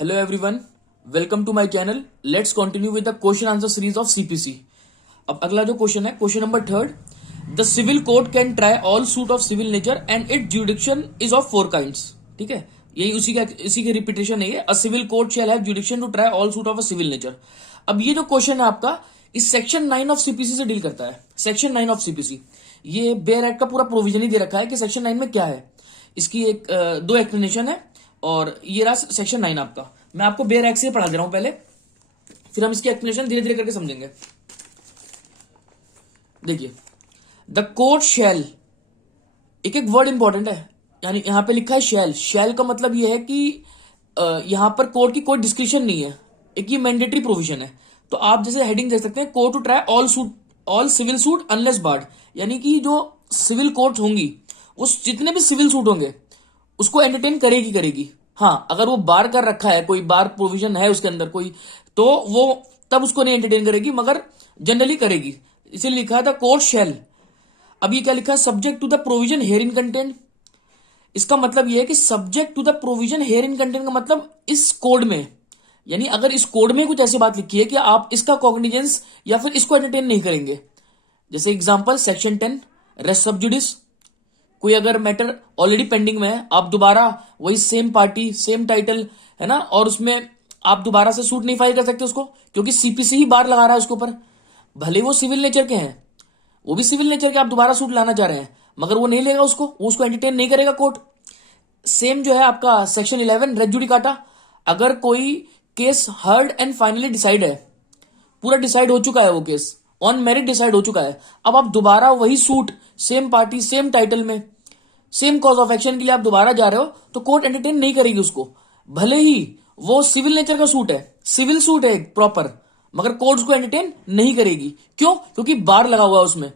Hello everyone, welcome to my channel. Let's continue with the question answer series of CPC. अब अगला जो question है, question number 3, the civil court can try all suit of civil nature and it jurisdiction is of 4 kinds. ठीक है, यही उसी के repetition है. A civil court shall have jurisdiction to try all suit of a civil nature. अब ये जो question है आपका इस सेक्शन 9 ऑफ सीपीसी से डील करता है. सेक्शन 9 ऑफ सीपीसी, ये बेयर एक्ट का पूरा प्रोविजन ही दे रखा है कि सेक्शन 9 में क्या है. इसकी दो एक्सप्लेनेशन है और ये रहा सेक्शन 9 आपका. मैं आपको बेयर एक्ट से पढ़ा दे रहा हूं पहले, फिर हम इसकी एक्सप्लेनेशन धीरे धीरे करके समझेंगे. देखिए, द कोर्ट शैल, एक एक वर्ड इंपॉर्टेंट है. यानी यहां पे लिखा है शैल. शैल का मतलब ये है कि यहां पर कोर्ट की कोई डिस्क्रिप्शन नहीं है. एक ये मैंडेटरी प्रोविजन है. तो आप जैसे हेडिंग दे सकते हैं, court to try all civil suit unless barred. यानी कि जो सिविल कोर्ट होंगी वो जितने भी सिविल सूट होंगे उसको एंटरटेन करेगी. हाँ, अगर वो बार कर रखा है, कोई बार प्रोविजन है उसके अंदर कोई, तो वो तब उसको नहीं एंटरटेन करेगी, मगर जनरली करेगी. इसीलिए लिखा है द कोर्ट शैल. अब ये क्या लिखा है, subject to the provision here in contained. इसका मतलब ये है कि subject to the provision here in contained का मतलब इस कोड में, यानी अगर इस कोड में कुछ ऐसी बात लिखी है कि आप इसका कॉग्निजेंस या फिर इसको एंटरटेन नहीं करेंगे. जैसे एग्जांपल सेक्शन 10 रेस्ट सब जुडिस. कोई अगर मैटर ऑलरेडी पेंडिंग में है, आप दोबारा वही सेम पार्टी सेम टाइटल है ना, और उसमें आप दोबारा से सूट नहीं फाइल कर सकते उसको, क्योंकि सीपीसी ही बार लगा रहा है उसके ऊपर. भले वो सिविल नेचर के हैं, वो भी सिविल नेचर के, आप दोबारा सूट लाना चाह रहे हैं, मगर वो नहीं लेगा उसको, वो उसको एंटरटेन नहीं करेगा कोर्ट. सेम जो है आपका सेक्शन 11 रेज जुडिकाटा. अगर कोई case heard and finally decide है, पूरा डिसाइड हो चुका है, वो केस ऑन मेरिट डिसाइड हो चुका है, अब आप दोबारा वही suit same party same title में सेम कॉज ऑफ एक्शन के लिए आप दोबारा जा रहे हो, तो कोर्ट एंटरटेन नहीं करेगी उसको. भले ही वो सिविल नेचर का सूट है, सिविल सूट है प्रॉपर, मगर कोर्ट उसको एंटरटेन नहीं करेगी. क्यों? क्योंकि बार लगा हुआ है उसमें.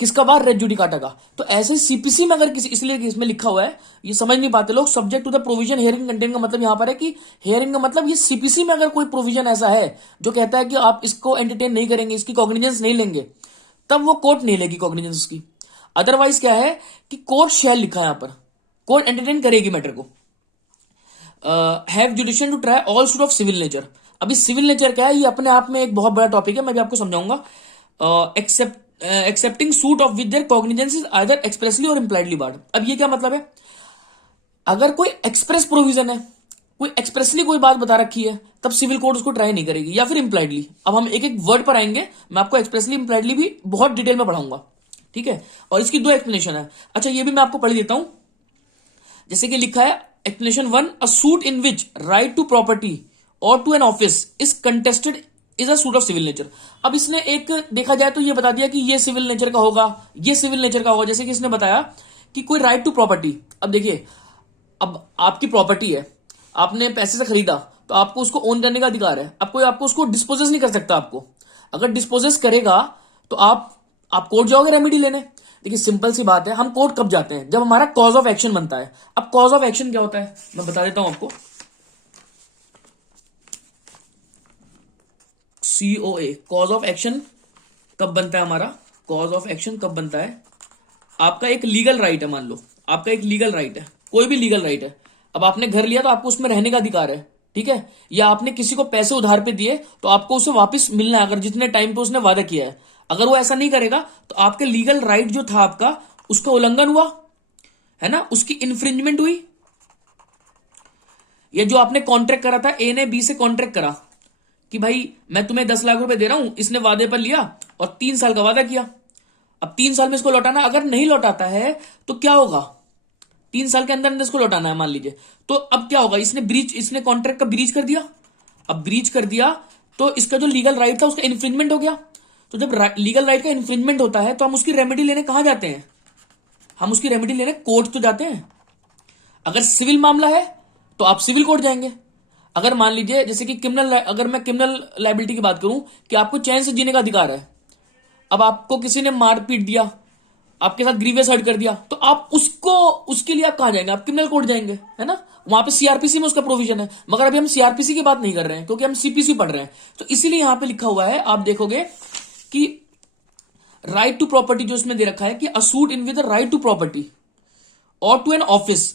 किसका बार? रेज जुडिकाटा का. तो ऐसे सीपीसी में अगर किसी, इसलिए इसमें लिखा हुआ है, ये समझ नहीं पाते लोग, subject to the provision herein contained का मतलब यहां पर है कि हियरिंग का मतलब ये सीपीसी में अगर कोई प्रोविजन ऐसा है जो कहता है कि आप इसको एंटरटेन नहीं करेंगे, इसकी कॉग्निजेंस नहीं लेंगे, तब वो कोर्ट नहीं लेगी कॉग्निजेंस उसकी. अदरवाइज क्या है कि कोर्ट शैल लिखा है यहां पर, कोर्ट एंटरटेन करेगी मैटर को. Have jurisdiction to try all suit of civil nature. अभी सिविल नेचर क्या है, ये अपने आप में एक बहुत बड़ा टॉपिक है, मैं भी आपको समझाऊंगा. Accepting suit of with their cognizance is either expressly और इम्प्लाइडली बार्ड. अब ये क्या मतलब है, अगर कोई एक्सप्रेस प्रोविजन है, कोई एक्सप्रेसली कोई बात बता रखी है, तब सिविल कोर्ट उसको ट्राई नहीं करेगी, या फिर इम्प्लाइडली. अब हम एक एक वर्ड पर आएंगे, मैं आपको एक्सप्रेसली इम्प्लाइडली भी बहुत डिटेल में पढ़ाऊंगा. ठीक है, और इसकी दो एक्सप्लेनेशन है. अच्छा, ये भी मैं आपको पढ़ देता हूं. जैसे कि लिखा है explanation 1, a suit in which right to property और to an office is contested is a suit of civil nature. अब इसने एक देखा जाए तो ये बता दिया कि ये सिविल नेचर का होगा, ये सिविल नेचर का होगा. जैसे कि इसने बताया कि कोई राइट टू प्रॉपर्टी. अब देखिए, अब आपकी प्रॉपर्टी है, आपने पैसे से खरीदा, तो आपको उसको ओन करने का अधिकार है. आपको उसको डिस्पोजेस नहीं कर सकता. आपको अगर डिस्पोजेस करेगा तो आप कोर्ट जाओगे रेमेडी लेने. देखिए, सिंपल सी बात है, हम कोर्ट कब जाते हैं? जब हमारा कॉज ऑफ एक्शन बनता है. अब कॉज ऑफ एक्शन क्या होता है मैं बता देता हूं आपको. COA, कॉज ऑफ एक्शन कब बनता है हमारा? कॉज ऑफ एक्शन कब बनता है? आपका एक लीगल राइट है, मान लो आपका एक लीगल राइट है, कोई भी लीगल राइट है. अब आपने घर लिया तो आपको उसमें रहने का अधिकार है, ठीक है. या आपने किसी को पैसे उधार पे दिए तो आपको उसे वापस मिलना है, अगर जितने टाइम पे उसने वादा किया है. अगर वो ऐसा नहीं करेगा तो आपके लीगल राइट जो था आपका, उसका उल्लंघन हुआ है ना, उसकी इंफ्रिंजमेंट हुई. या जो आपने कॉन्ट्रैक्ट करा था, ए ने बी से कॉन्ट्रैक्ट करा कि भाई मैं तुम्हें 10 लाख रुपए दे रहा हूं, इसने वादे पर लिया और 3 साल का वादा किया. अब 3 साल में इसको लौटाना, अगर नहीं लौटाता है तो क्या होगा? 3 साल के अंदर अंदर इसको लौटाना है मान लीजिए, तो अब क्या होगा? इसने कॉन्ट्रैक्ट का ब्रीच कर दिया. अब ब्रीच कर दिया तो इसका जो लीगल राइट था उसका इन्फ्रिंजमेंट हो गया. तो जब लीगल राइट का इन्फ्रिंजमेंट होता है तो हम उसकी रेमेडी लेने कहां जाते हैं? हम उसकी रेमेडी लेने कोर्ट तो जाते हैं. अगर सिविल मामला है तो आप सिविल कोर्ट जाएंगे. अगर मान लीजिए जैसे कि अगर मैं क्रिमिनल लायबिलिटी की बात करूं कि आपको चैन से जीने का अधिकार है, अब आपको किसी ने मार पीट दिया, आपके साथ ग्रीवियस हर्ट कर दिया, तो आप उसके लिए आप कहां जाएंगे? आप क्रिमिनल कोर्ट जाएंगे, है ना. वहां पे सीआरपीसी में उसका प्रोविजन है, मगर अभी हम सीआरपीसी की बात नहीं कर रहे हैं क्योंकि हम सीपीसी पढ़ रहे हैं. तो इसीलिए यहां पे लिखा हुआ है, आप देखोगे कि राइट टू प्रॉपर्टी जो इसमें दे रखा है कि a suit in with right to property और to an office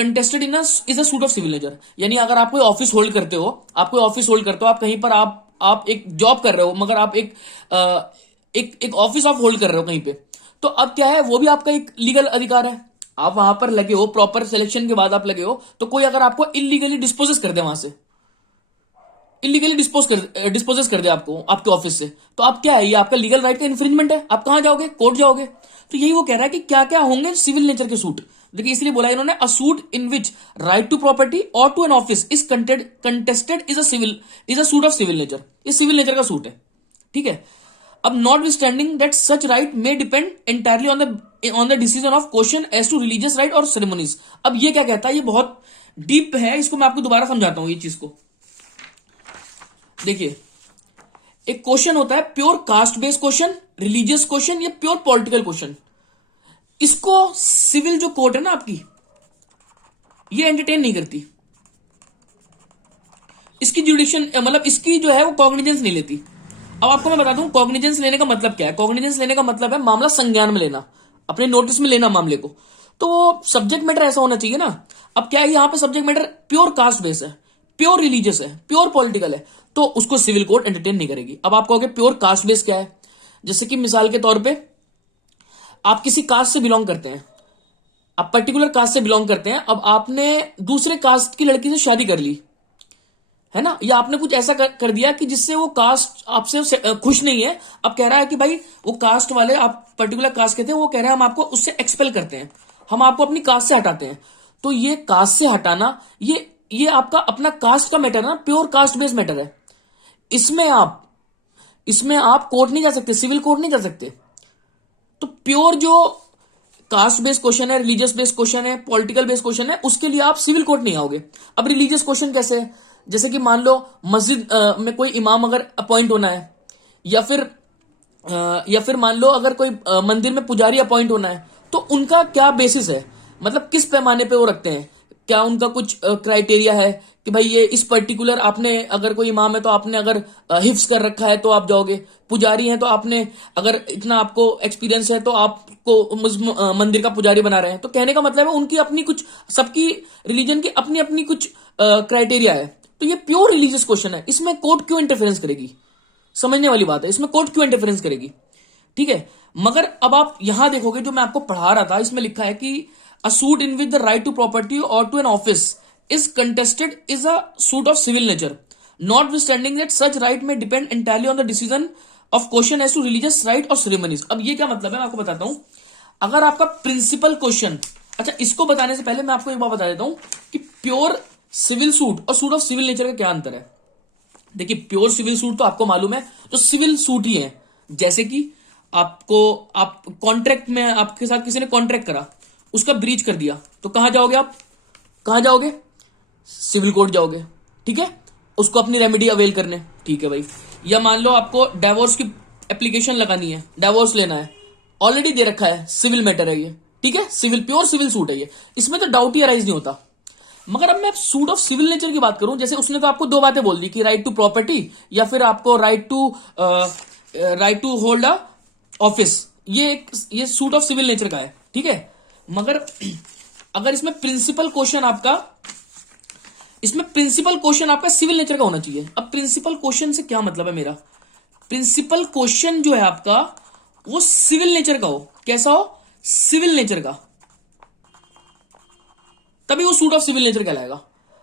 contested in is a suit of civil nature. यानी अगर आप कोई ऑफिस होल्ड करते हो, आप कहीं पर आप एक जॉब कर रहे हो, मगर आप एक ऑफिस आप होल्ड कर रहे हो कहीं पे, तो अब क्या है, वो भी आपका एक लीगल अधिकार है। आप वहां पर लगे हो, प्रॉपर सिलेक्शन के बाद आप लगे हो, तो कोई अगर आपको इलीगली डिस्पोजेस कर दे, वहां से इलीगली डिस्पोजेस कर दे आपको आपके ऑफिस से, तो आप क्या है, ये आपका लीगल राइट का इन्फ्रिंजमेंट है। आप कहां जाओगे, कोर्ट जाओगे। तो यही वो कह रहा है कि क्या क्या होंगे सिविल नेचर के सूट। देखिए इसलिए बोला इन्होंने, a suit in which right to property और to an office is contested is a suit of civil nature. ये सिविल नेचर का सूट है, ठीक है। अब notwithstanding that such right may depend entirely on the decision of question as to religious right और ceremonies. अब ये क्या कहता है, ये बहुत डीप है, इसको मैं आपको दोबारा समझाता हूं ये चीज को। देखिए, एक क्वेश्चन होता है pure caste based question, religious question या प्योर पॉलिटिकल क्वेश्चन। इसको सिविल जो कोर्ट है ना आपकी, ये एंटरटेन नहीं करती। इसकी जुडिशन मतलब इसकी जो है वो कॉग्निजेंस नहीं लेती। अब आपको मैं बता दूं कॉग्निजेंस लेने का मतलब क्या है। कॉग्निजेंस लेने का मतलब है मामला संज्ञान में लेना, अपने नोटिस में लेना मामले को। तो वो सब्जेक्ट मैटर ऐसा होना चाहिए ना। अब क्या है, यहां पे subject matter pure caste base है, प्योर रिलीजियस है, प्योर पॉलिटिकल है, तो उसको सिविल कोर्ट एंटरटेन नहीं करेगी। अब आप कहोगे प्योर कास्ट बेस क्या है, जैसे कि मिसाल के तौर पे आप किसी कास्ट से बिलोंग करते हैं, आप पर्टिकुलर कास्ट से बिलोंग करते हैं। अब आपने दूसरे कास्ट की लड़की से शादी कर ली है ना, या आपने कुछ ऐसा कर दिया कि जिससे वो कास्ट आपसे खुश नहीं है। अब कह रहा है कि भाई वो कास्ट वाले, आप पर्टिकुलर कास्ट के थे, वो कह रहे हैं हम आपको उससे एक्सपेल करते हैं, हम आपको अपनी कास्ट से हटाते हैं। तो ये कास्ट से हटाना, ये आपका अपना कास्ट का मैटर है ना, प्योर कास्ट बेस्ड मैटर है। इसमें आप कोर्ट नहीं जा सकते, सिविल कोर्ट नहीं जा सकते। तो प्योर जो कास्ट बेस्ड क्वेश्चन है, रिलीजियस बेस्ड क्वेश्चन है, पॉलिटिकल बेस्ड क्वेश्चन है, उसके लिए आप सिविल कोर्ट नहीं आओगे। अब रिलीजियस क्वेश्चन कैसे है, जैसे कि मान लो मस्जिद में कोई इमाम अगर अपॉइंट होना है, या फिर मान लो अगर कोई मंदिर में पुजारी अपॉइंट होना है, तो उनका क्या बेसिस है, मतलब किस पैमाने पे वो रखते हैं, क्या उनका कुछ क्राइटेरिया है कि भाई ये इस पर्टिकुलर, आपने अगर कोई इमाम है तो आपने अगर हिफ्स कर रखा है तो आप जाओगे, पुजारी है तो आपने अगर इतना आपको एक्सपीरियंस है तो आपको मंदिर का पुजारी बना रहे हैं। तो कहने का मतलब है उनकी अपनी कुछ, सबकी रिलीजन की अपनी अपनी कुछ क्राइटेरिया है। तो ये प्योर रिलीजियस क्वेश्चन है, इसमें कोर्ट क्यों इंटरफेरेंस करेगी, समझने वाली बात है, इसमें कोर्ट क्यों इंटरफेरेंस करेगी, ठीक है। मगर अब आप यहां देखोगे जो मैं आपको पढ़ा रहा था, इसमें लिखा है कि a suit in which the right to property और to an office is contested is a suit of civil nature, notwithstanding that such right may depend entirely on the decision of question as to religious right और ceremonies. अब ये क्या मतलब है, मैं आपको बताता हूं। अगर आपका प्रिंसिपल क्वेश्चन, अच्छा इसको बताने से पहले मैं आपको एक बात बता देता हूं कि प्योर सिविल सूट और सूट ऑफ सिविल नेचर का क्या अंतर है। देखिए प्योर सिविल सूट तो आपको मालूम है, जो सिविल सूट ही है। जैसे कि आप कॉन्ट्रैक्ट में, आपके साथ किसी ने कॉन्ट्रैक्ट करा, उसका ब्रीच कर दिया, तो कहां जाओगे आप, कहां जाओगे, सिविल कोर्ट जाओगे, ठीक है, उसको अपनी रेमेडी अवेल करने, ठीक है भाई। या मान लो आपको डाइवोर्स की एप्लीकेशन लगानी है, डाइवोर्स लेना है, ऑलरेडी दे रखा है, सिविल मैटर है ये, ठीक है, सिविल प्योर सिविल सूट है ये, इसमें तो डाउट ही अराइज नहीं होता। मगर अब मैं सूट ऑफ सिविल नेचर की बात करूं, जैसे उसने तो आपको दो बातें बोल दी कि राइट टू प्रॉपर्टी या फिर आपको right to hold a office, ये सूट ऑफ सिविल नेचर का है, ठीक है। मगर अगर इसमें प्रिंसिपल क्वेश्चन आपका सिविल नेचर का होना चाहिए। अब प्रिंसिपल क्वेश्चन से क्या मतलब है मेरा, प्रिंसिपल क्वेश्चन जो है आपका वो सिविल नेचर का हो, कैसा हो, सिविल नेचर का, तभी वो सूट ऑफ सिविल नेचर कहलाएगा।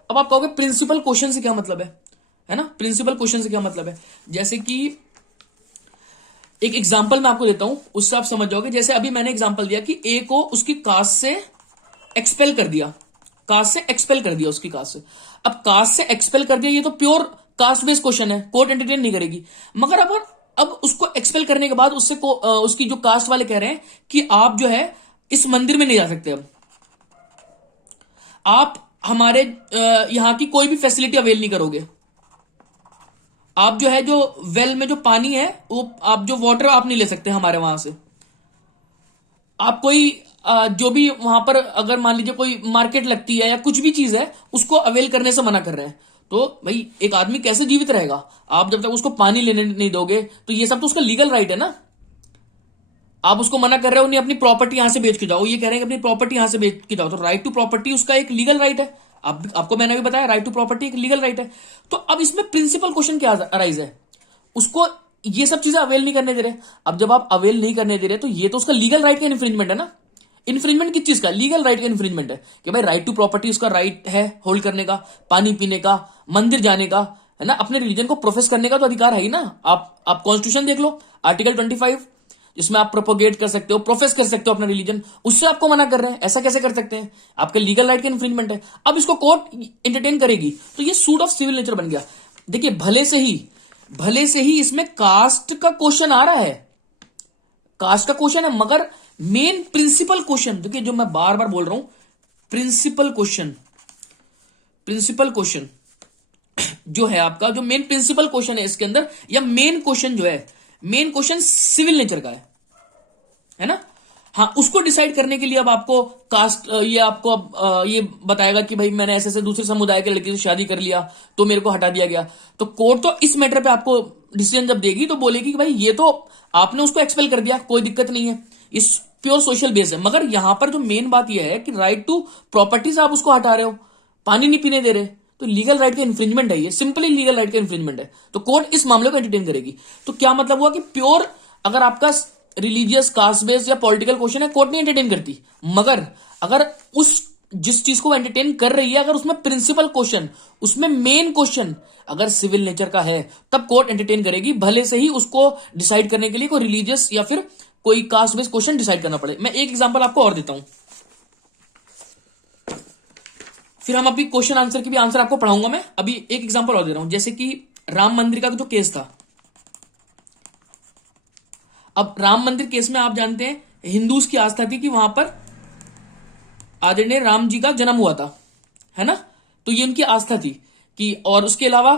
अब आप कहोगे प्रिंसिपल क्वेश्चन से क्या मतलब है ना, प्रिंसिपल क्वेश्चन से क्या मतलब है, जैसे कि एक एग्जांपल मैं आपको देता हूं, उससे आप समझ जाओगे। जैसे अभी मैंने एग्जांपल दिया कि ए को उसकी कास्ट से एक्सपेल कर दिया, उसकी कास्ट से। अब कास्ट से एक्सपेल कर दिया, ये तो प्योर कास्ट बेस्ड क्वेश्चन है, कोर्ट एंटरटेन नहीं करेगी। मगर अब उसको एक्सपेल करने के बाद उसकी जो कास्ट वाले कह रहे हैं कि आप जो है इस मंदिर में नहीं जा सकते, अब आप हमारे यहां की कोई भी फैसिलिटी अवेल नहीं करोगे, आप जो है जो वेल में जो पानी है वो आप जो वाटर आप नहीं ले सकते हमारे वहां से, आप कोई जो भी वहां पर अगर मान लीजिए कोई मार्केट लगती है या कुछ भी चीज है उसको अवेल करने से मना कर रहे हैं। तो भाई एक आदमी कैसे जीवित रहेगा, आप जब तक उसको पानी लेने नहीं दोगे, तो ये सब तो उसका लीगल राइट है ना। आप उसको मना कर रहे हो नहीं अपनी प्रॉपर्टी यहां से बेच के जाओ, ये कह रहे हैं कि अपनी प्रॉपर्टी यहां से बेच के जाओ, तो राइट टू प्रॉपर्टी उसका एक लीगल राइट है। आपको मैंने भी बताया राइट टू प्रॉपर्टी एक लीगल राइट है। तो अब इसमें प्रिंसिपल क्वेश्चन क्या अराइज है, उसको ये सब चीजें अवेल नहीं करने दे रहे। अब जब आप अवेल नहीं करने दे रहे तो ये तो उसका लीगल राइट का इन्फ्रिंजमेंट है ना। इन्फ्रिंजमेंट किस चीज का, लीगल राइट का इन्फ्रिंजमेंट है कि भाई राइट टू प्रॉपर्टी उसका राइट है होल्ड करने का, पानी पीने का, मंदिर जाने का, है ना, अपने रिलीजन को प्रोफेस करने का तो अधिकार है ही ना। आप कॉन्स्टिट्यूशन देख लो आर्टिकल 25, जिसमें आप प्रोपोगेट कर सकते हो, प्रोफेस कर सकते हो अपना रिलीजन, उससे आपको मना कर रहे हैं, ऐसा कैसे कर सकते हैं, आपके लीगल राइट का इन्फ्रिंजमेंट है। अब इसको कोर्ट एंटरटेन करेगी तो ये सूट ऑफ सिविल नेचर बन गया। देखिए भले से ही इसमें कास्ट का क्वेश्चन आ रहा है, कास्ट का क्वेश्चन है, मगर मेन प्रिंसिपल क्वेश्चन, देखिए जो मैं बार बार बोल रहा हूं, प्रिंसिपल क्वेश्चन जो है आपका, जो मेन प्रिंसिपल क्वेश्चन है इसके अंदर, या मेन क्वेश्चन जो है, मेन क्वेश्चन सिविल नेचर का है ना। हाँ, उसको डिसाइड करने के लिए अब आपको कास्ट, ये आपको अब ये बताएगा कि भाई मैंने ऐसे दूसरे समुदाय के लड़की से शादी कर लिया तो मेरे को हटा दिया गया, तो कोर्ट तो इस मैटर पे आपको डिसीजन जब देगी तो बोलेगी कि भाई ये तो आपने उसको एक्सपेल कर दिया, कोई दिक्कत नहीं है, इस प्योर सोशल बेस है। मगर यहां पर जो मेन बात यह है कि राइट टू प्रॉपर्टी से आप उसको हटा रहे हो, पानी नहीं पीने दे रहे, तो लीगल राइट का इन्फ्रिंजमेंट है, ये सिंपली लीगल राइट का इन्फ्रिंजमेंट है। तो कोर्ट इस मामले को एंटरटेन करेगी। तो क्या मतलब हुआ कि प्योर अगर आपका रिलीजियस, कास्ट बेस्ड या पॉलिटिकल क्वेश्चन है, कोर्ट नहीं एंटरटेन करती। मगर अगर उस जिस चीज को एंटरटेन कर रही है, अगर उसमें प्रिंसिपल क्वेश्चन, उसमें मेन क्वेश्चन अगर सिविल नेचर का है, तब कोर्ट एंटरटेन करेगी, भले से ही उसको डिसाइड करने के लिए कोई रिलीजियस या फिर कोई कास्ट बेस्ड क्वेश्चन डिसाइड करना पड़े। मैं एक एग्जांपल आपको और देता हूं, फिर हम अभी क्वेश्चन आंसर की भी आंसर आपको पढ़ाऊंगा। मैं अभी एक एग्जांपल और दे रहा हूं, जैसे कि राम मंदिर का जो केस था। अब राम मंदिर केस में आप जानते हैं हिंदूज की आस्था थी कि वहां पर आदरणीय राम जी का जन्म हुआ था, है ना। तो ये उनकी आस्था थी कि, और उसके अलावा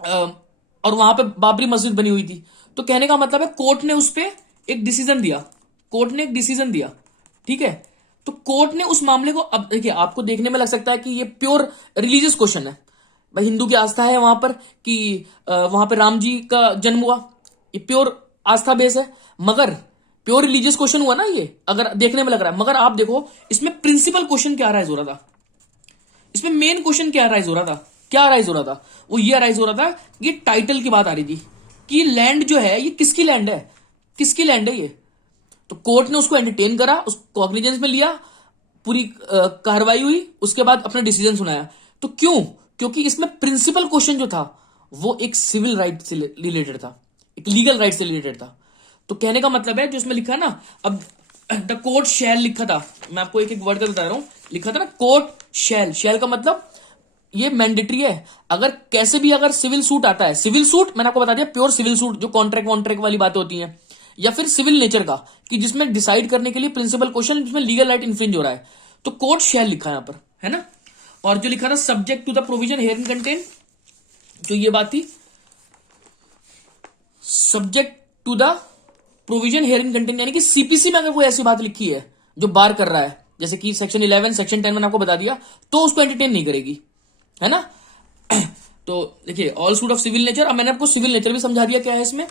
और वहां पे बाबरी मस्जिद बनी हुई थी। तो कहने का मतलब है कोर्ट ने उस पर एक डिसीजन दिया, ठीक है। तो कोर्ट ने उस मामले को, अब देखिए आपको देखने में लग सकता है कि ये प्योर रिलीजियस क्वेश्चन है, भाई हिंदू की आस्था है वहां पर कि वहां पर राम जी का जन्म हुआ, ये प्योर आस्था बेस है, मगर प्योर रिलीजियस क्वेश्चन हुआ ना ये, अगर देखने में लग रहा है। मगर आप देखो इसमें प्रिंसिपल क्वेश्चन क्या अराइज हो रहा था, इसमें मेन क्वेश्चन क्या अराइज हो रहा था, वो ये अराइज हो रहा था, ये टाइटल की बात आ रही थी कि लैंड जो है ये किसकी लैंड है ये। तो कोर्ट ने उसको एंटरटेन करा, उसको कॉग्निजेंस में लिया, पूरी कार्रवाई हुई, उसके बाद अपना डिसीजन सुनाया। तो क्योंकि इसमें प्रिंसिपल क्वेश्चन जो था वो एक सिविल राइट से रिलेटेड था, एक लीगल राइट से रिलेटेड था। तो कहने का मतलब है जो इसमें लिखा है ना, अब द कोर्ट शैल लिखा था, मैं आपको एक एक वर्ड का बता रहा हूं, लिखा था ना कोर्ट शैल का मतलब ये मैंडेटरी है। अगर कैसे भी अगर सिविल सूट आता है, सिविल सूट मैंने आपको बता दिया प्योर सिविल सूट जो कॉन्ट्रैक्ट वाली बातें होती हैं, या फिर सिविल नेचर का कि जिसमें डिसाइड करने के लिए प्रिंसिपल क्वेश्चन, जिसमें लीगल राइट इन्फ्रिंज हो रहा है, तो कोर्ट शैल लिखा है यहां पर, है ना। और जो लिखा था subject to the provision here in contained, जो ये बात थी subject to the provision here in contained, यानी कि सीपीसी में अगर कोई ऐसी बात लिखी है जो बार कर रहा है, जैसे कि सेक्शन 11 सेक्शन 10 मैंने आपको बता दिया, तो उसको एंटरटेन नहीं करेगी, है ना। तो देखिए all suit of civil nature, अब मैंने आपको सिविल नेचर भी समझा दिया क्या है इसमें,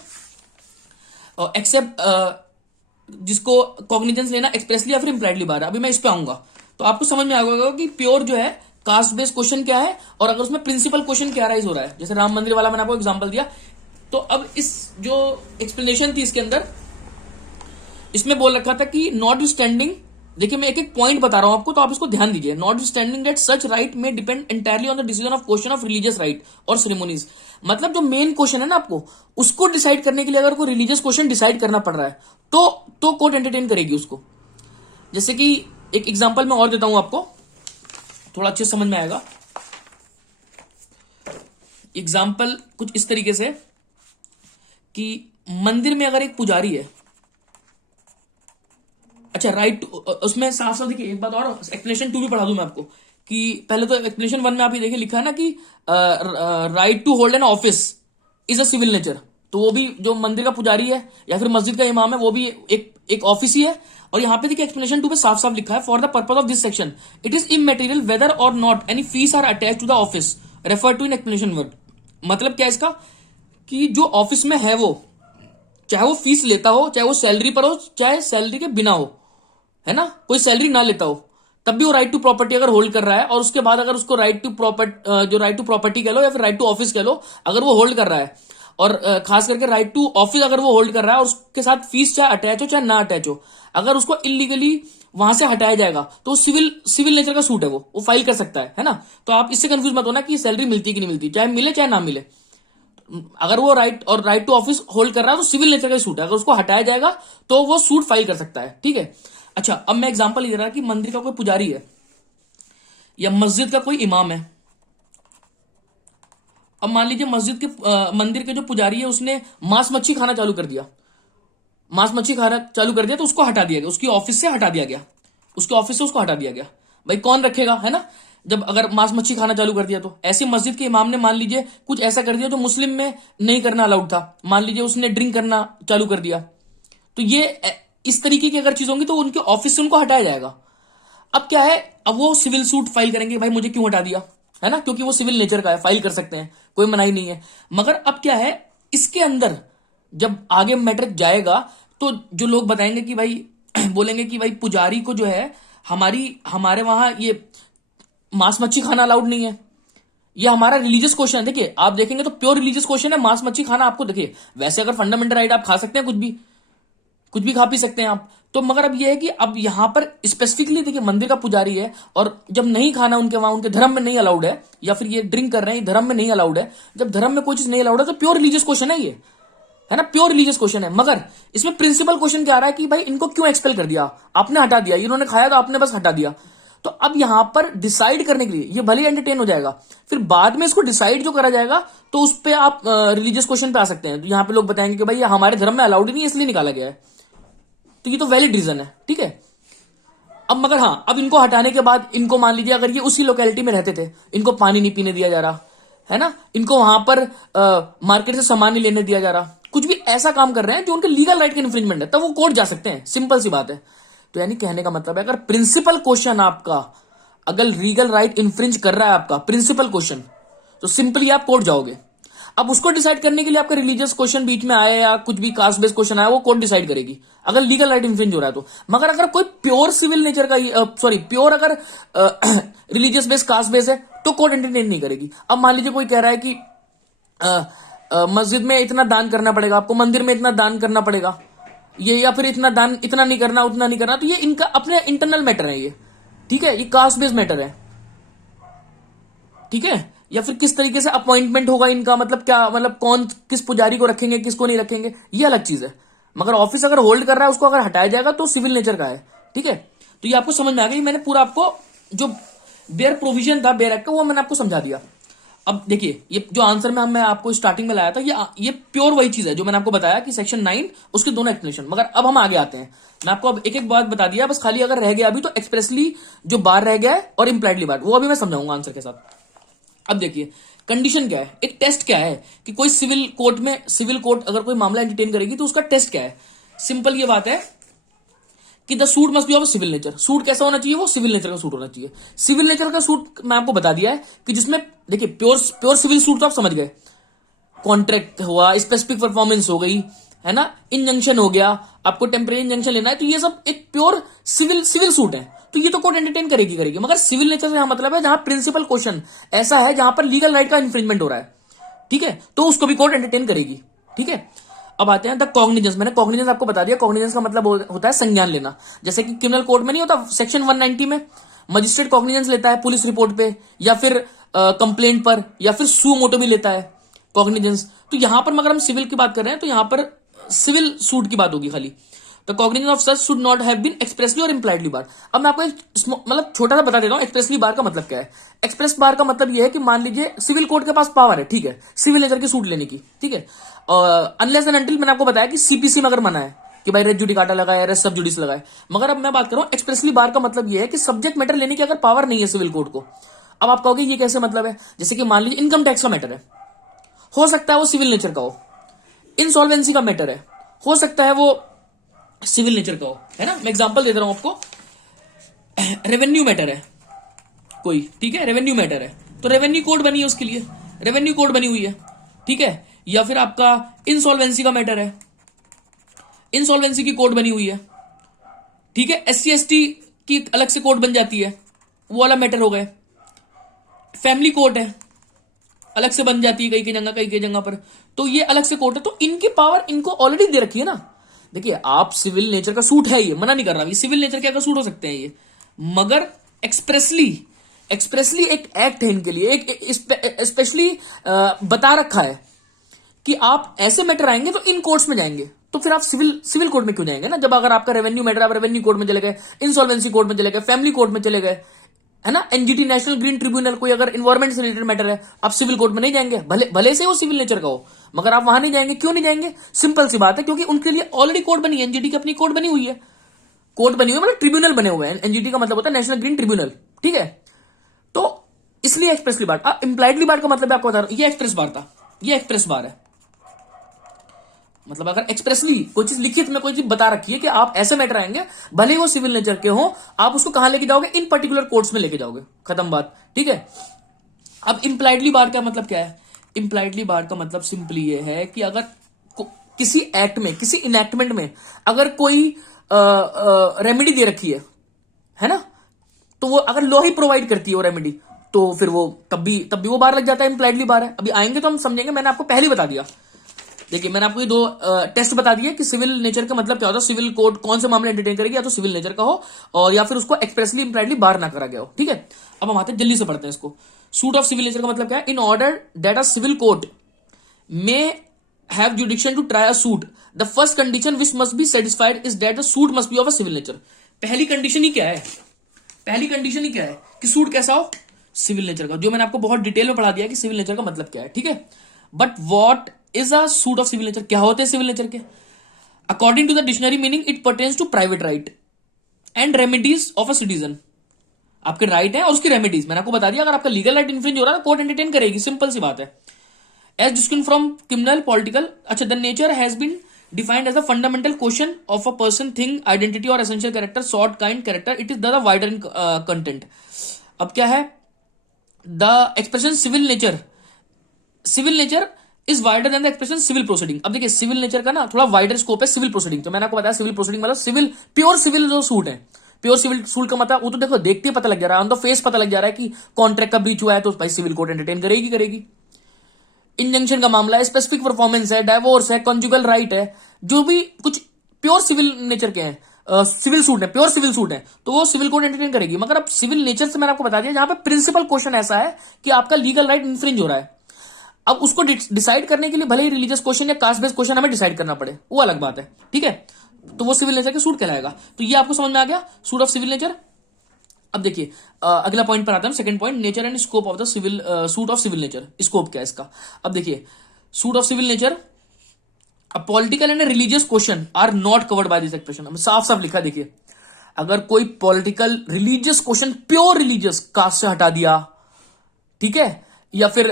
एक्सेप्ट जिसको कॉग्निजेंस लेना एक्सप्रेसली या फिर इंप्लाइडली बार है। अभी मैं इस पे आऊंगा तो आपको समझ में आएगा कि प्योर जो है कास्ट बेस्ड क्वेश्चन क्या है, और अगर उसमें प्रिंसिपल क्वेश्चन क्या राइज हो रहा है, जैसे राम मंदिर वाला मैंने आपको एग्जांपल दिया। तो अब इस जो एक्सप्लेनेशन थी इसके अंदर, इसमें बोल रखा था कि नॉट स्टैंडिंग, देखिए मैं एक एक पॉइंट बता रहा हूं आपको, तो आप इसको ध्यान दीजिए। Not standing that such right may depend entirely on the decision of question of religious right और सेरेमोनीज। मतलब जो मेन क्वेश्चन है ना, आपको उसको डिसाइड करने के लिए अगर कोई रिलीजियस क्वेश्चन डिसाइड करना पड़ रहा है तो कोर्ट एंटरटेन करेगी उसको। जैसे कि एक एग्जांपल मैं और देता हूं आपको, थोड़ा अच्छे समझ में आएगा। एग्जांपल कुछ इस तरीके से कि मंदिर में अगर एक पुजारी है, अच्छा राइट, उसमें साफ साफ देखिए एक बात और, एक्सप्लेनेशन 2 भी पढ़ा दूं मैं आपको, कि पहले तो एक्सप्लेनेशन 1 में आप ये देखिए लिखा है ना कि right to hold an office is a civil nature. तो वो भी जो मंदिर का पुजारी है या फिर मस्जिद का इमाम है, वो भी एक ऑफिस ही है। और यहां पे देखिए एक्सप्लेनेशन 2 पे साफ साफ लिखा है, for the purpose of this section it is immaterial whether और not any fees are attach to the office refer to in explanation word. मतलब क्या इसका, कि जो ऑफिस में है वो चाहे वो फीस लेता हो, चाहे वो सैलरी पर हो, चाहे सैलरी के बिना हो, है ना, कोई सैलरी ना लेता हो, तब भी वो राइट टू प्रॉपर्टी अगर होल्ड कर रहा है, और उसके बाद अगर उसको राइट टू जो राइट टू प्रॉपर्टी कह लो या फिर राइट टू ऑफिस कह लो, अगर वो होल्ड कर रहा है, और खास करके राइट टू ऑफिस अगर वो होल्ड कर रहा है, और उसके साथ फीस चाहे अटैच हो चाहे ना अटैच हो, अगर उसको इलीगली वहां से हटाया जाएगा तो सिविल सिविल नेचर का सूट है, वो फाइल कर सकता है ना। तो आप इससे कंफ्यूज मत होना कि सैलरी मिलती है कि नहीं मिलती, चाहे मिले चाहे ना मिले, अगर वो राइट टू ऑफिस होल्ड कर रहा है तो सिविल नेचर का सूट है, अगर उसको हटाया जाएगा तो वो सूट फाइल कर सकता है, ठीक है। अच्छा, अब मैं एग्जांपल ले रहा कि मंदिर का कोई पुजारी है या मस्जिद का कोई इमाम है। अब मान लीजिए मस्जिद के मंदिर के जो पुजारी है उसने मांस मच्छी खाना चालू कर दिया, मांस मच्छी खाना चालू कर दिया, तो उसको हटा दिया गया, उसकी ऑफिस से हटा दिया गया, उसके ऑफिस से उसको हटा दिया गया। भाई कौन रखेगा, है ना, जब अगर मांस मच्छी खाना चालू कर दिया तो। ऐसी मस्जिद के इमाम ने मान लीजिए कुछ ऐसा कर दिया जो मुस्लिम में नहीं करना अलाउड था, मान लीजिए उसने ड्रिंक करना चालू कर दिया, तो ये इस तरीके की अगर चीज होंगी तो उनके ऑफिस से उनको हटाया जाएगा। अब क्या है, अब वो सिविल सूट फाइल करेंगे, भाई मुझे क्यों हटा दिया, है ना, क्योंकि वो सिविल नेचर का है, फाइल कर सकते हैं, कोई मनाही नहीं है। मगर अब क्या है, इसके अंदर जब आगे मैटर जाएगा तो जो लोग बताएंगे कि भाई बोलेंगे कि भाई पुजारी को जो है हमारे वहां ये मांस मच्छी खाना अलाउड नहीं है, ये हमारा रिलीजियस क्वेश्चन है। देखिए आप देखेंगे तो प्योर रिलीजियस क्वेश्चन है मांस मच्छी खाना, आपको देखिए वैसे अगर फंडामेंटल राइट आप खा सकते हैं, कुछ भी खा पी सकते हैं आप, तो मगर अब यह है कि अब यहां पर स्पेसिफिकली देखिए मंदिर का पुजारी है, और जब नहीं खाना उनके वहां उनके धर्म में नहीं अलाउड है, या फिर ये ड्रिंक कर रहे हैं धर्म में नहीं अलाउड है, जब धर्म में कोई चीज नहीं अलाउड है तो प्योर रिलीजियस क्वेश्चन है ये, है ना, प्योर रिलीजियस क्वेश्चन है। मगर इसमें प्रिंसिपल क्वेश्चन क्या आ रहा है कि भाई इनको क्यों एक्सपेल कर दिया, आपने हटा दिया, इन्होंने खाया तो आपने बस हटा दिया। तो अब यहां पर डिसाइड करने के लिए ये भले एंटरटेन हो जाएगा, फिर बाद में इसको डिसाइड जो करा जाएगा तो उस पर आप रिलीजियस क्वेश्चन पे आ सकते हैं। तो यहां पे लोग बताएंगे कि भाई ये हमारे धर्म में अलाउड नहीं है इसलिए निकाला गया है, तो ये तो वैलिड रीजन है, ठीक है। अब मगर हाँ, अब इनको हटाने के बाद इनको मान लीजिए अगर ये उसी लोकेलिटी में रहते थे, इनको पानी नहीं पीने दिया जा रहा, है ना, इनको वहां पर मार्केट से सामान नहीं लेने दिया जा रहा, कुछ भी ऐसा काम कर रहे हैं जो उनके लीगल राइट का इन्फ्रिंजमेंट है, तब वो कोर्ट जा सकते हैं, सिंपल सी बात है। तो यानी कहने का मतलब है अगर प्रिंसिपल क्वेश्चन आपका, अगर लीगल राइट इन्फ्रिंज कर रहा है आपका प्रिंसिपल क्वेश्चन, तो सिंपली आप कोर्ट जाओगे। अब उसको डिसाइड करने के लिए आपका रिलीजियस क्वेश्चन बीच में आया या कुछ भी कास्ट बेस्ड क्वेश्चन आया, वो कोर्ट डिसाइड करेगी अगर लीगल राइट इन्फ्रिंज हो रहा है तो। मगर अगर कोई प्योर सिविल नेचर का सॉरी प्योर अगर रिलीजियस बेस्ड कास्ट बेस्ड है तो कोर्ट एंटरटेन नहीं करेगी। अब मान लीजिए कोई कह रहा है कि मस्जिद में इतना दान करना पड़ेगा आपको, मंदिर में इतना दान करना पड़ेगा, ये या फिर इतना दान इतना नहीं करना उतना नहीं करना, तो ये इनका अपने इंटरनल मैटर है ये, ठीक है, ये कास्ट बेस्ड मैटर है, ठीक है। या फिर किस तरीके से अपॉइंटमेंट होगा इनका, मतलब क्या, मतलब कौन किस पुजारी को रखेंगे किसको नहीं रखेंगे, ये अलग चीज है। मगर ऑफिस अगर होल्ड कर रहा है उसको अगर हटाया जाएगा तो सिविल नेचर का है, ठीक है। तो ये आपको समझ में आ गई, मैंने पूरा आपको जो बेयर प्रोविजन था बेयर एक्ट का वो मैंने आपको समझा दिया। अब देखिए ये जो आंसर में मैं आपको स्टार्टिंग में लाया था ये प्योर वही चीज है जो मैंने आपको बताया कि सेक्शन 9 उसके दोनों एक्सप्लेनेशन। मगर अब हम आगे आते हैं, मैं आपको अब एक एक बात बता दिया, बस खाली अगर रह गया अभी तो एक्सप्रेसली जो बार रह गया है और इम्प्लाइडली बार, वो अभी मैं समझाऊंगा आंसर के साथ। अब देखिए कंडीशन क्या है, एक टेस्ट क्या है कि कोई सिविल कोर्ट अगर कोई मामला एंटरटेन करेगी तो उसका टेस्ट क्या है। सिंपल ये बात है कि the suit must be of civil nature. Suit कैसा होना चाहिए, वो सिविल नेचर का सूट होना चाहिए। सिविल नेचर का सूट मैं आपको बता दिया है कि जिसमें देखिए प्योर सिविल सूट तो आप समझ गए, कॉन्ट्रैक्ट हुआ, स्पेसिफिक परफॉर्मेंस हो गई, है ना, इंजंक्शन हो गया, आपको टेम्परेरी इंजंक्शन लेना है, तो ये सब एक प्योर सिविल सूट है, तो ये तो कोर्ट एंटरटेन करेगी। मगर सिविल नेचर से मतलब है जहां प्रिंसिपल क्वेश्चन ऐसा है जहां पर लीगल राइट का इन्फ्रिंजमेंट हो रहा है, ठीक है, तो उसको भी कोर्ट एंटरटेन करेगी, ठीक है। अब आते हैं द कॉग्निजेंस। मैंने कॉग्निजेंस आपको बता दिया, कॉग्निजेंस का मतलब होता है संज्ञान लेना। जैसे कि क्रिमिनल कोड में नहीं होता सेक्शन 190 में मजिस्ट्रेट कॉग्निजेंस लेता है पुलिस रिपोर्ट पे या फिर कंप्लेंट पर या फिर सू मोटो भी लेता है कॉग्निजेंस। तो यहां पर मगर हम सिविल की बात कर रहे हैं तो यहां पर सिविल सूट की बात होगी खाली। The cognizance of such should not have been expressly और इम्प्लाइडली बार। अब मैं आपको एक मतलब छोटा सा बता देता हूं एक्सप्रेसली बार का मतलब क्या है। एक्सप्रेस बार का मतलब यह है कि मान लीजिए सिविल कोर्ट के पास पावर है, ठीक है, सिविल नेचर की सूट लेने की, ठीक है, अनलेस एंड अनटिल मैंने आपको बताया कि सीपीसी में अगर मना है कि भाई रेस जुडिकाटा लगाए, रेस सब जुडिस लगाए। मगर अब मैं बात कर रहा हूं एक्सप्रेसली बार का मतलब यह है कि सब्जेक्ट मैटर लेने की अगर पावर नहीं है सिविल कोर्ट को। अब आप कहोगे ये कैसे मतलब है, जैसे कि मान लीजिए इनकम टैक्स का मैटर है, हो सकता है वो सिविल नेचर का हो, इंसॉल्वेंसी का मैटर है, हो सकता है वो सिविल नेचर का हो, है ना। मैं एग्जांपल दे रहा हूं आपको, रेवेन्यू मैटर है कोई, ठीक है, रेवेन्यू मैटर है तो रेवेन्यू कोड बनी है, उसके लिए रेवेन्यू कोड बनी हुई है, ठीक है। या फिर आपका इंसॉल्वेंसी का मैटर है, इंसॉल्वेंसी की कोड बनी हुई है, ठीक है। SC ST की अलग से कोड बन जाती है, वो वाला मैटर हो गए। फैमिली कोर्ट है, अलग से बन जाती है कई कई जगह पर, तो ये अलग से कोर्ट है। तो इनकी पावर इनको ऑलरेडी दे रखी है ना। देखिए, आप सिविल नेचर का सूट है, ये मना नहीं कर रहा, ये सिविल नेचर का सूट हो सकते हैं ये, मगर एक्सप्रेसली एक्सप्रेसली एक एक्ट है इनके लिए, एक स्पेशली बता रखा है कि आप ऐसे मैटर आएंगे तो इन कोर्ट्स में जाएंगे। तो फिर आप सिविल कोर्ट में क्यों जाएंगे ना, जब अगर आपका रेवेन्यू मैटर, आप रेवेन्यू कोर्ट में चले गए, इंसॉल्वेंसी कोर्ट में चले गए, फैमिली कोर्ट में चले गए, है ना। एनजीटी, नेशनल ग्रीन ट्रिब्यूनल, कोई अगर इन्वायरमेंट से रिलेटेड मैटर है, आप सिविल कोर्ट में नहीं जाएंगे, भले भले से वो सिविल नेचर का हो, मगर आप वहां नहीं जाएंगे। क्यों नहीं जाएंगे? सिंपल सी बात है, क्योंकि उनके लिए ऑलरेडी कोर्ट बनी है, एनजीटी की अपनी कोर्ट बनी हुई है। कोर्ट बनी हुई है मतलब ट्रिब्यूनल बने हुए हैं, एनजीटी का मतलब होता है नेशनल ग्रीन ट्रिब्यूनल, ठीक है। तो इसलिए एक्सप्रेसली बार, इंप्लाइडली बार का मतलब है, आपको बता रहा हूं, ये एक्सप्रेस बार था, ये एक्सप्रेस बार है। मतलब अगर एक्सप्रेसली कोई चीज लिखित में कोई चीज बता रखी है कि आप ऐसे मैटर आएंगे, भले ही वो सिविल नेचर के हो, आप उसको कहां लेके जाओगे? इन पर्टिकुलर कोर्ट्स में लेके जाओगे, खत्म बात, ठीक है। अब इम्प्लाइडली बार का मतलब क्या है? इम्प्लाइडली बार का मतलब सिंपली ये है कि अगर किसी एक्ट में, किसी इनएक्टमेंट में अगर कोई रेमेडी दे रखी है ना, तो वो अगर लॉ ही प्रोवाइड करती है वो रेमेडी, तो फिर वो तब भी वो बार लग जाता है, इम्प्लाइडली बार है। अभी आएंगे तो हम समझेंगे, मैंने आपको पहले बता दिया। देखिए, मैंने आपको ये दो टेस्ट बता दिए कि सिविल नेचर का मतलब क्या होता है, सिविल कोर्ट कौन से मामले एंटरटेन करेगी, या तो सिविल नेचर का हो और या फिर उसको एक्सप्रेसली इम्प्लाइडली बार ना करा गया हो, ठीक है। अब हम आते हैं, जल्दी से पढ़ते हैं इसको। सूट ऑफ सिविल नेचर का मतलब क्या है? In order that a civil court may have jurisdiction to try a suit, the first condition which must be satisfied is that the suit must be of a civil nature. पहली condition ही क्या है? पहली condition ही क्या है कि suit कैसा हो? सिविल नेचर का, जो मैंने आपको बहुत डिटेल में पढ़ा दिया कि सिविल नेचर का मतलब क्या है, ठीक है। But what is a suit of civil nature? क्या होते हैं सिविल नेचर के? According to the dictionary meaning, it pertains to private right and remedies of a citizen. आपके राइट है और उसकी रेमेडीज, मैंने आपको बता दिया। अगर आपका लीगल राइट इन्फ्रिंज हो रहा है तो कोर्ट एंटरटेन करेगी, सिंपल सी बात है। As distinct from criminal, political, अच्छा, the nature has been defined as a fundamental question of a person, thing, identity और essential character, sort, kind, character, it is the wider in content. अब क्या है? The expression civil nature is wider than the expression civil proceeding. अब देखिए, civil nature का ना थोड़ा wider scope है सिविल प्रोसीडिंग। तो मैंने आपको बताया सिविल प्रोसीडिंग मतलब सिविल, प्योर सिविल जो सूट है, प्योर सिविल सूट का मतलब वो तो देखो देखते ही पता लग जा रहा है, ऑन द फेस पता लग जा रहा है कि कॉन्ट्रैक्ट का ब्रीच हुआ है, तो भाई सिविल कोर्ट एंटरटेन करेगी। इंजंक्शन का मामला है, स्पेसिफिक परफॉर्मेंस है, डाइवोर्स है, कॉन्जुगल राइट है, जो भी कुछ प्योर सिविल नेचर के हैं, सिविल सूट है, प्योर सिविल सूट है, तो वो सिविल कोर्ट एंटरटेन करेगी। मगर अब सिविल नेचर से मैंने आपको बता दिया, जहां पे प्रिंसिपल क्वेश्चन ऐसा है कि आपका लीगल राइट इन्फ्रिंज हो रहा है, अब उसको डिसाइड करने के लिए भले ही रिलीजियस क्वेश्चन या कास्ट बेस्ड क्वेश्चन हमें डिसाइड करना पड़े, वो अलग बात है, ठीक है। तो वो सिविल नेचर के सूट कहलाएगा। तो ये आपको समझ में आ गया, सूट ऑफ सिविल नेचर। अब देखिए, अगला पॉइंट पर आता है, second point, nature and scope of the civil suit of civil nature. Scope क्या है इसका? अब देखिए, suit of civil nature, a political and religious question are not covered by this expression. साफ साफ लिखा, देखिए, अगर कोई political religious question, pure religious, caste से हटा दिया, ठीक है, या फिर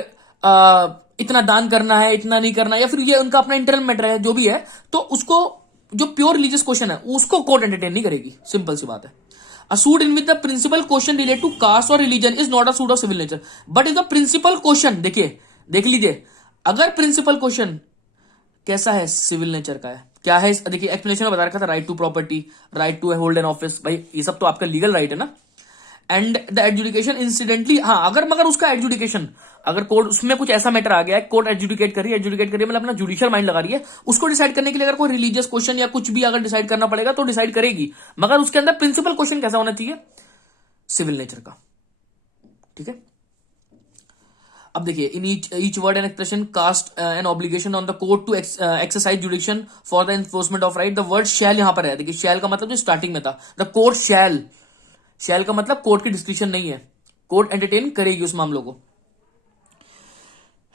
इतना दान करना है, इतना नहीं करना, या फिर ये उनका अपना इंटरनल मैटर है, जो भी है, तो उसको जो प्योर रिलीजियस क्वेश्चन है उसको कोर्ट एंटरटेन नहीं करेगी, सिंपल सी बात है। A suit in which the principal question relate to caste or religion is not a suit of civil nature, but is the principal question, देखिए, देख लीजिए, अगर प्रिंसिपल क्वेश्चन कैसा है, सिविल नेचर का है, क्या है? देखिए, एक्सप्लेनेशन में बता रखा था, right to property, right to hold an office, भाई ये सब तो आपका लीगल राइट है ना। एंड द एडजुडिकेशन इंसिडेंटली, हाँ, अगर मगर उसका एडजुडिकेशन, अगर कोर्ट उसमें कुछ ऐसा मैटर आ गया है, कोर्ट एडजुडिकेट कर रही है मतलब अपना जुडिशियल माइंड लगा रही है, उसको डिसाइड करने के लिए अगर कोई रिलीजियस क्वेश्चन या कुछ भी अगर डिसाइड करना पड़ेगा तो डिसाइड करेगी, मगर उसके अंदर प्रिंसिपल क्वेश्चन कैसा होना चाहिए? सिविल नेचर का, ठीक है। अब देखिए, in each word and expression cast an obligation on the court to exercise jurisdiction for the enforcement of right. The word shall यहां पर है, देखिए, शैल का मतलब जो स्टार्टिंग में था, द कोर्ट शैल का मतलब कोर्ट की डिस्क्रिप्शन नहीं है, कोर्ट एंटरटेन करेगी उस मामलों को,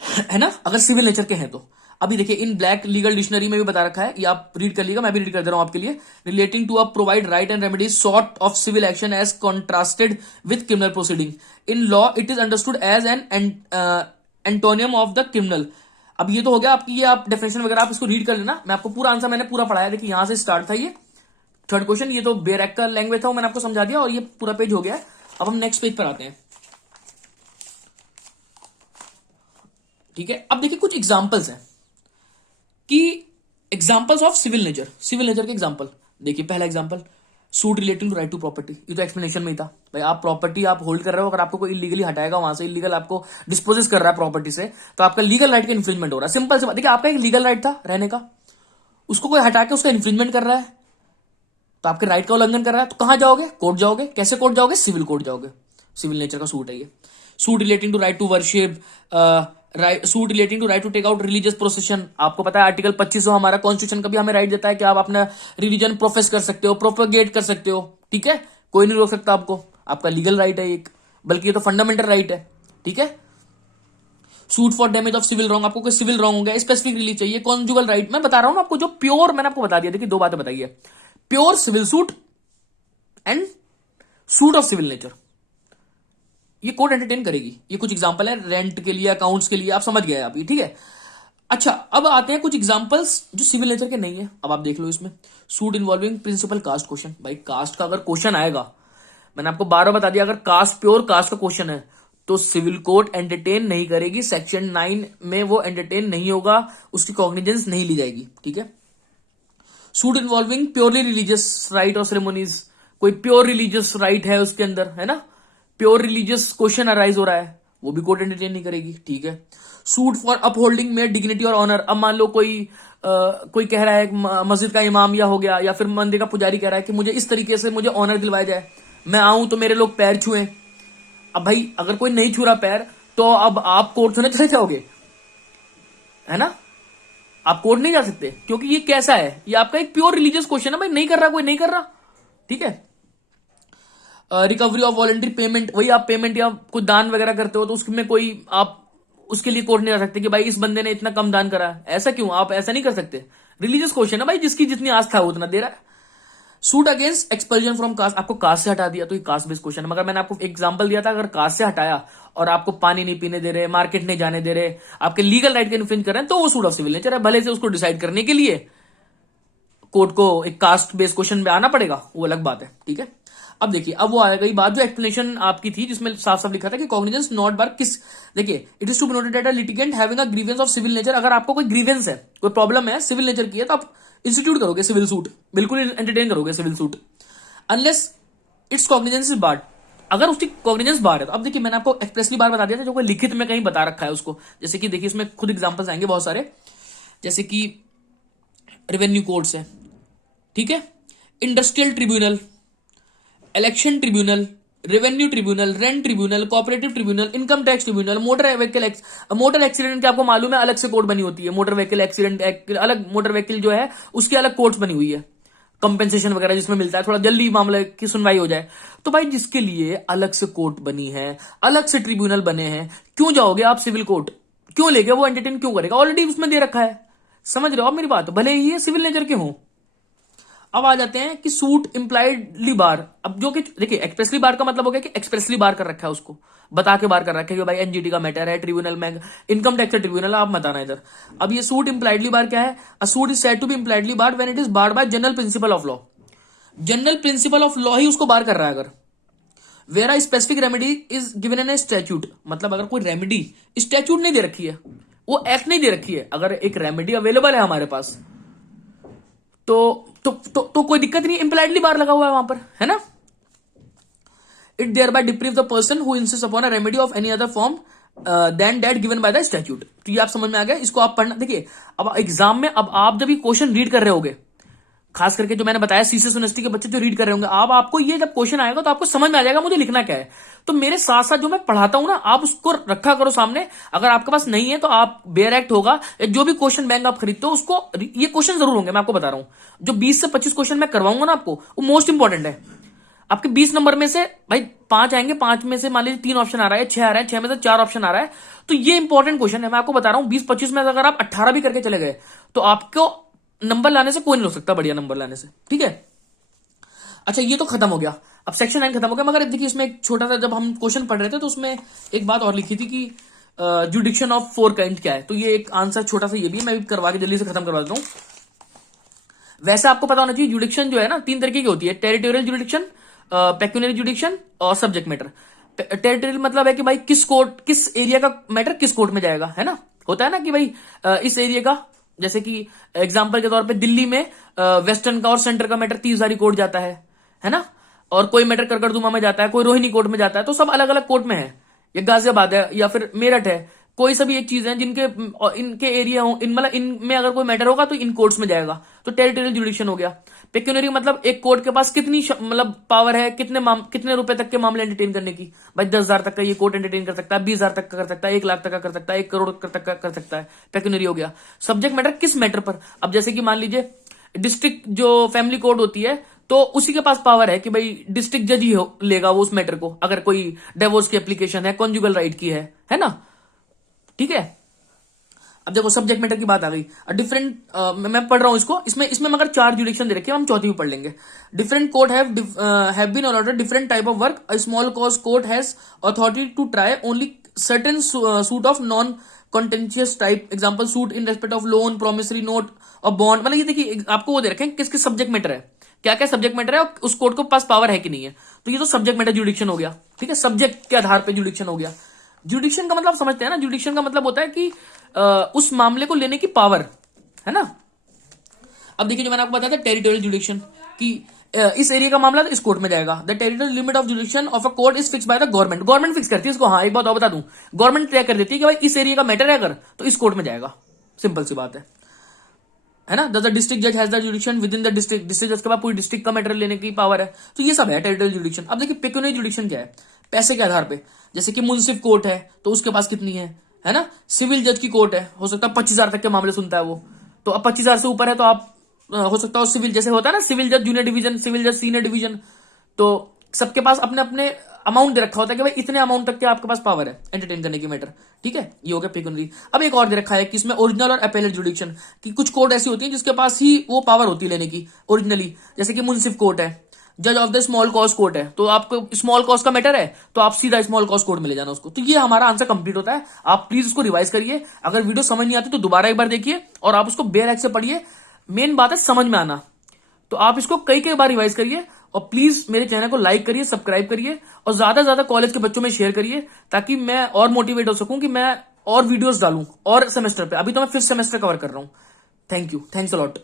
है ना, अगर सिविल नेचर के हैं तो। अभी देखिए, इन ब्लैक लीगल डिक्शनरी में भी बता रखा है, ये आप रीड कर लीजिएगा, मैं भी रीड कर दे रहा हूं आपके लिए। Relating to a provide right and remedies sort of civil action as contrasted with criminal proceeding in law, it is understood as an antonym of the criminal. अब ये तो हो गया आपकी, ये आप डेफिनेशन वगैरह आप इसको रीड कर लेना, मैं आपको पूरा आंसर मैंने पूरा पढ़ाया, देखिए यहां से स्टार्ट था ये थर्ड क्वेश्चन, ये तो बेरेक का लैंग्वेज था, वो मैंने आपको समझा दिया, और ये पूरा पेज हो गया। अब हम नेक्स्ट पेज पर आते हैं, ठीक है। अब देखिए, कुछ एग्जाम्पल्स हैं कि examples of civil nature, civil nature के एग्जाम्पल देखिए। पहला example, suit relating to right to property. ये तो एक्सप्लेनेशन में ही था भाई, आप प्रॉपर्टी आप होल्ड कर रहे हो, अगर आपको कोई इलीगली हटाएगा वहां से, इलीगल आपको डिस्पोजेस कर रहा है प्रॉपर्टी से, तो आपका लीगल राइट का इन्फ्रिंजमेंट हो रहा है। सिंपल से बात, देखिए आपका एक लीगल राइट था रहने का, उसको कोई हटा के उसका इन्फ्रिंजमेंट कर रहा है, तो आपके राइट का उल्लंघन कर रहा है, तो कहां जाओगे? कोर्ट जाओगे। कैसे कोर्ट जाओगे? सिविल कोर्ट जाओगे। सिविल नेचर का सूट है ये। Suit relating to right to worship, suit relating to right to take out religious procession. आपको पता है आर्टिकल 25 हमारा कॉन्स्टिट्यूशन का भी हमें राइट देता है कि आप अपना रिलीजन प्रोफेस कर सकते हो, प्रोपोगेट कर सकते हो, ठीक है, कोई नहीं रोक सकता आपको, आपका लीगल राइट है एक, बल्कि ये तो फंडामेंटल राइट है, ठीक है। Suit for damage of civil wrong, आपको कोई सिविल रॉन्ग हो गया, स्पेसिफिक रिलीज चाहिए। कॉन्जुगल राइट, मैं बता रहा हूं आपको जो प्योर, मैंने आपको बता दिया, देखिए दो बातें बताई है, pure civil suit and suit of civil nature, ये कोर्ट एंटरटेन करेगी। ये कुछ एग्जांपल है रेंट के लिए, अकाउंट्स के लिए, आप समझ गए आप ये, ठीक है। अच्छा, अब आते हैं कुछ एग्जांपल्स जो सिविल नेचर के नहीं है। अब आप देख लो इसमें, suit involving principal caste question. भाई कास्ट का अगर क्वेश्चन आएगा, मैंने आपको 12 बता दिया, अगर कास्ट प्योर कास्ट का क्वेश्चन है तो सिविल कोर्ट एंटरटेन नहीं करेगी, सेक्शन 9 में वो एंटरटेन नहीं होगा, उसकी कॉग्निजेंस नहीं ली जाएगी, ठीक है। Suit involving purely religious right और सेरेमोनीज, कोई प्योर रिलीजियस राइट है उसके अंदर, है ना, प्योर रिलीजियस क्वेश्चन अराइज हो रहा है, वो भी कोर्ट एंटरटेन नहीं करेगी, ठीक है। Suit for upholding mayor dignity और ऑनर, अब मान लो कोई कह रहा है, मस्जिद का इमाम या हो गया, या फिर मंदिर का पुजारी कह रहा है कि मुझे इस तरीके से मुझे ऑनर दिलवाया जाए, मैं आऊं तो मेरे लोग पैर छुएं। अब भाई अगर कोई नहीं छू रहा पैर, तो अब आप कोर्ट से चले जाओगे, है ना, आप कोर्ट नहीं जा सकते, क्योंकि ये कैसा है, ये आपका एक प्योर रिलीजियस क्वेश्चन है, भाई नहीं कर रहा कोई, नहीं कर रहा, ठीक है। रिकवरी ऑफ वॉलंटरी पेमेंट, वही आप पेमेंट या कुछ दान वगैरह करते हो, तो उसमें कोई आप उसके लिए कोर्ट नहीं जा सकते कि भाई इस बंदे ने इतना कम दान करा, ऐसा क्यों, आप ऐसा नहीं कर सकते। रिलीजियस क्वेश्चन है भाई, जिसकी जितनी आस्था है वो उतना दे रहा है। Suit against expulsion from cast, आपको कास्ट से हटा दिया तो ये कास्ट बेस्ड क्वेश्चन है, मगर मैंने आपको एग्जांपल दिया था, अगर कास्ट से हटाया और आपको पानी नहीं पीने दे रहे, मार्केट नहीं जाने दे रहे, आपके लीगल राइट के इन्फ्रिंज कर रहे हैं, तो वो सूट ऑफ सिविल नेचर है। भले से उसको डिसाइड करने के लिए कोर्ट को एक कास्ट बेस्ड क्वेश्चन में आना पड़ेगा, वो अलग बात है, ठीक है। अब देखिए, अब वो आ गई बात जो एक्सप्लेनेशन आपकी थी, जिसमें साफ साफ लिखा था कि कॉग्निजेंस नॉट बार किस, देखिए it is to be noted that a litigant having a grievance of civil nature, अगर आपको कोई ग्रीवेंस है, कोई प्रॉब्लम है सिविल नेचर की है, तो आप इंस्टीट्यूट करोगे सिविल सूट, बिल्कुल एंटरटेन करोगे civil suit, unless its cognizance is bar, अगर उसकी कॉग्निजेंस बार है तो। अब देखिए मैंने आपको एक्सप्रेसली बार बता दिया था, जो कोई लिखित में कहीं बता रखा है उसको, जैसे कि देखिए इसमें खुद एग्जांपल्स आएंगे बहुत सारे, जैसे कि रेवेन्यू कोर्ट्स है, ठीक है, industrial tribunal, election tribunal, revenue tribunal, rent tribunal, cooperative tribunal, income tax tribunal, motor accident के आपको मालूम है अलग से कोर्ट बनी होती है, मोटर व्हीकल एक्सीडेंट अलग, मोटर व्हीकल जो है उसकी अलग कोर्ट्स बनी हुई है, कंपेंसेशन वगैरह जिसमें मिलता है, थोड़ा जल्दी मामले की सुनवाई हो जाए, तो भाई जिसके लिए अलग से कोर्ट बनी है, अलग से ट्रिब्यूनल बने हैं, क्यों जाओगे आप सिविल कोर्ट, क्यों लेके, वो एंटरटेन क्यों करेगा, ऑलरेडी उसमें दे रखा है। समझ रहे हो आप मेरी बात, भले ही ये सिविल नेचर के हों। अब आ जाते हैं कि सूट इंप्लाइडली बार, अब जो कि देखिए एक्सप्रेसली बार का मतलब हो गया कि एक्सप्रेसली बार कर रखा है, उसको बता के बार कर रखा है कि भाई एनजीटी का मैटर है, ट्रिब्यूनल में इनकम टैक्स ट्रिब्यूनल, आप बताना इधर। अब ये सूट इंप्लाइडली बार क्या है, a suit is said to be impliedly bar when it is barred by general principle of law, general principle of law ही उसको बार कर रहा है। अगर where a specific remedy is given in a statute, मतलब अगर कोई remedy statute नहीं दे रखी है, वो एक्ट नहीं दे रखी है, अगर एक रेमेडी अवेलेबल है हमारे पास, तो कोई दिक्कत नहीं, इंप्लाइडली बार लगा हुआ है वहां पर, है ना। It thereby deprive the person who insist upon a remedy of any other form than that given by the statute. तो ये आप समझ में आ गया, इसको आप पढ़ना। देखिए अब एग्जाम में, अब आप जब ये क्वेश्चन रीड कर रहे होगे, खास करके जो मैंने बताया सीसीएस यूनिवर्सिटी के बच्चे जो रीड कर रहे होंगे, अब आपको ये जब क्वेश्चन आएगा तो आपको समझ में आ जाएगा मुझे लिखना क्या है। तो मेरे साथ साथ जो मैं पढ़ाता हूं ना, आप उसको रखा करो सामने, अगर आपके पास नहीं है तो आप बेयर एक्ट होगा, जो भी क्वेश्चन बैंक आप खरीदते हो उसको, ये क्वेश्चन जरूर होंगे, मैं आपको बता रहा हूं। जो 20 से 25 क्वेश्चन मैं करवाऊंगा ना आपको, वो मोस्ट इंपॉर्टेंट है। आपके 20 नंबर में से भाई 5 आएंगे, 5 में से मान लीजिए 3 ऑप्शन आ रहा है, 6 आ रहा है, 6 में से 4 ऑप्शन आ रहा है, तो ये इंपॉर्टेंट क्वेश्चन है, मैं आपको बता रहा हूं। 20-25 में अगर आप 18 भी करके चले गए तो आपको नंबर लाने से कोई नहीं रोक सकता, बढ़िया नंबर लाने से, ठीक है। अच्छा ये तो खत्म हो गया, अब सेक्शन 9 खत्म हो गया, मगर देखिए इसमें एक छोटा सा, जब हम क्वेश्चन पढ़ रहे थे तो उसमें एक बात और लिखी थी कि जुडिक्शन ऑफ 4 काइंड क्या है, तो ये एक आंसर छोटा सा ये भी मैं करवा के जल्दी से खत्म करवा देता हूं। वैसे आपको पता होना चाहिए जुडिक्शन जो है ना 3 तरीके की होती है, टेरिटोरियल जुडिक्शन, पेक्यूनियरी जुडिक्शन और सब्जेक्ट मैटर। टेरिटोरियल मतलब है कि भाई किस एरिया का मैटर किस कोर्ट में जाएगा, है ना, होता है ना कि भाई इस एरिया का जैसे कि एग्जांपल के तौर पे दिल्ली में वेस्टर्न का और सेंटर का मैटर 30,000 कोर्ट जाता है ना, और कोई मैटर करकरदुमा में जाता है, कोई रोहिणी कोर्ट में जाता है, तो सब अलग अलग कोर्ट में है। ये गाजियाबाद है या फिर मेरठ है, कोई सा भी एक चीज है जिनके इनके एरिया हो, इन मतलब इनमें अगर कोई मैटर होगा तो इन कोर्ट्स में जाएगा, तो टेरिटोरियल जुडिक्शन हो गया। पेक्यूनरी मतलब एक कोर्ट के पास कितनी मतलब पावर है, कितने रुपए तक के मामले एंटरटेन करने की। भाई 10,000 तक का ये कोर्ट एंटरटेन कर सकता है, 20,000 तक का कर सकता है, 1 लाख तक का कर सकता है, 1 करोड़ तक का कर सकता है। पेक्यूनरी हो गया। सब्जेक्ट मैटर किस मैटर पर, अब जैसे कि मान लीजिए डिस्ट्रिक्ट जो फैमिली कोर्ट होती है, तो उसी के पास पावर है कि भाई डिस्ट्रिक्ट जज ही लेगा वो उस मैटर को, अगर कोई डिवोर्स की एप्लीकेशन है, कॉन्जुगल राइट की है ना, ठीक है। अब देखो सब्जेक्ट मैटर की बात आ गई। डिफरेंट मैं पढ़ रहा हूं इसको, इसमें मगर 4 जुडिक्शन दे रखे हैं, हम चौथी भी पढ़ लेंगे। Different court have been allotted different type of work. A small cause court has authority to try only certain suit of non contentious type, example suit in respect of loan, promissory note और bond. मतलब ये देखिए आपको वो दे रखे हैं किस किस सब्जेक्ट मैटर है, क्या क्या सब्जेक्ट मैटर है और उस कोर्ट को पास पावर है कि नहीं है। तो ये तो सब्जेक्ट मैटर जुडिक्शन हो गया, ठीक है, सब्जेक्ट के आधार पर जुडिक्शन हो गया। जुडिक्शन का मतलब समझते हैं ना, जुडिक्शन का मतलब होता है कि उस मामले को लेने की पावर, है ना। अब देखिए जो मैंने आपको बताया था टेरिटोरियल जुडिक्शन कि इस एरिया का मामला तो इस कोर्ट में जाएगा। The territorial limit of जुडिक्शन of a court is fix by the government. Government fix करती है इसको। हाँ एक बात और बता दूं, गवर्नमेंट तय कर देती है कि भाई इस एरिया का मैटर है अगर, तो इस कोर्ट में जाएगा। सिंपल सी बात है ना। द डिस्ट्रिक्ट जज has the जुडिक्शन with in the district. District जज के पास पूरी डिस्ट्रिक्ट का मैटर लेने की पावर है। तो ये सब है टेरिटोरियल जुडिक्शन। अब देखिए पेक्यूनियरी जुडिक्शन क्या है, पैसे के आधार पे। जैसे कि मुंसिफ कोर्ट है तो उसके पास कितनी है ना। सिविल जज की कोर्ट है, हो सकता है 25,000 तक के मामले सुनता है वो, तो अब 25,000 से ऊपर है तो आप हो सकता है सिविल जैसे होता है ना, सिविल जज जूनियर डिवीजन, सिविल जज सीनियर डिवीजन, तो सबके पास अपने अपने अमाउंट दे रखा होता है कि भाई इतने अमाउंट तक के आपके पास पावर है एंटरटेन करने की मैटर, ठीक है। ये हो गया पेक्यूनरी। अब एक और दे रखा है कि इसमें ओरिजिनल और अपेलेट जुडिक्शन, कि कुछ कोर्ट ऐसी होती है जिसके पास ही वो पावर होती है लेने की ओरिजिनली। जैसे कि मुंसिफ कोर्ट है, जज of the small cause court है, तो आपको स्मॉल कॉज का मैटर है तो आप सीधा स्मॉल कॉज कोर्ट में ले जाना उसको। तो ये हमारा आंसर कंप्लीट होता है। आप प्लीज उसको रिवाइज करिए, अगर वीडियो समझ नहीं आती तो दोबारा एक बार देखिए और आप उसको बेरहक से पढ़िए। मेन बात है समझ में आना, तो आप इसको कई कई बार रिवाइज करिए और प्लीज मेरे चैनल को लाइक करिए, सब्सक्राइब करिए और ज्यादा ज्यादा कॉलेज के बच्चों में शेयर करिए, ताकि मैं और मोटिवेट हो सकूं कि मैं और वीडियोस डालूं और सेमेस्टर पे। अभी तो मैं 5th सेमेस्टर कवर कर रहा हूं। Thank you, thanks a lot.